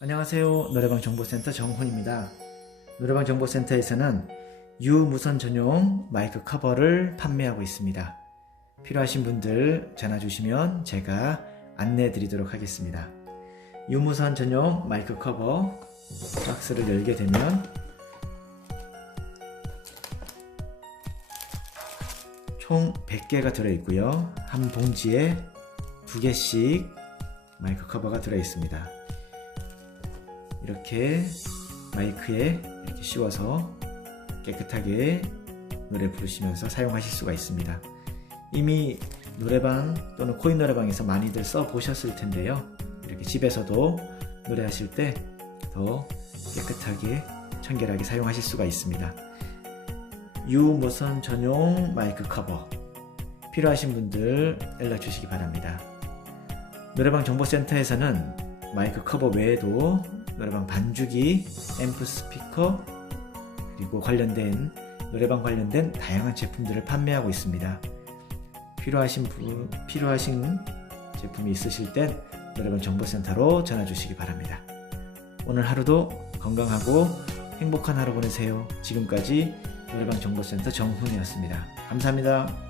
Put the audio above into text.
안녕하세요. 노래방 정보센터 정훈입니다. 노래방 정보센터에서는 유무선 전용 마이크 커버를 판매하고 있습니다. 필요하신 분들 전화 주시면 제가 안내 드리도록 하겠습니다. 유무선 전용 마이크 커버 박스를 열게 되면 총 100개가 들어있고요. 한 봉지에 두 개씩 마이크 커버가 들어있습니다. 이렇게 마이크에 이렇게 씌워서 깨끗하게 노래 부르시면서 사용하실 수가 있습니다. 이미 노래방 또는 코인 노래방에서 많이들 써 보셨을 텐데요. 이렇게 집에서도 노래하실 때 더 깨끗하게 청결하게 사용하실 수가 있습니다. 유무선 전용 마이크 커버 필요하신 분들 연락 주시기 바랍니다. 노래방 정보센터에서는 마이크 커버 외에도 노래방 반주기, 앰프 스피커, 그리고 관련된 노래방 관련된 다양한 제품들을 판매하고 있습니다. 필요하신 분, 필요하신 제품이 있으실 땐 노래방 정보센터로 전화 주시기 바랍니다. 오늘 하루도 건강하고 행복한 하루 보내세요. 지금까지 노래방 정보센터 정훈이었습니다. 감사합니다.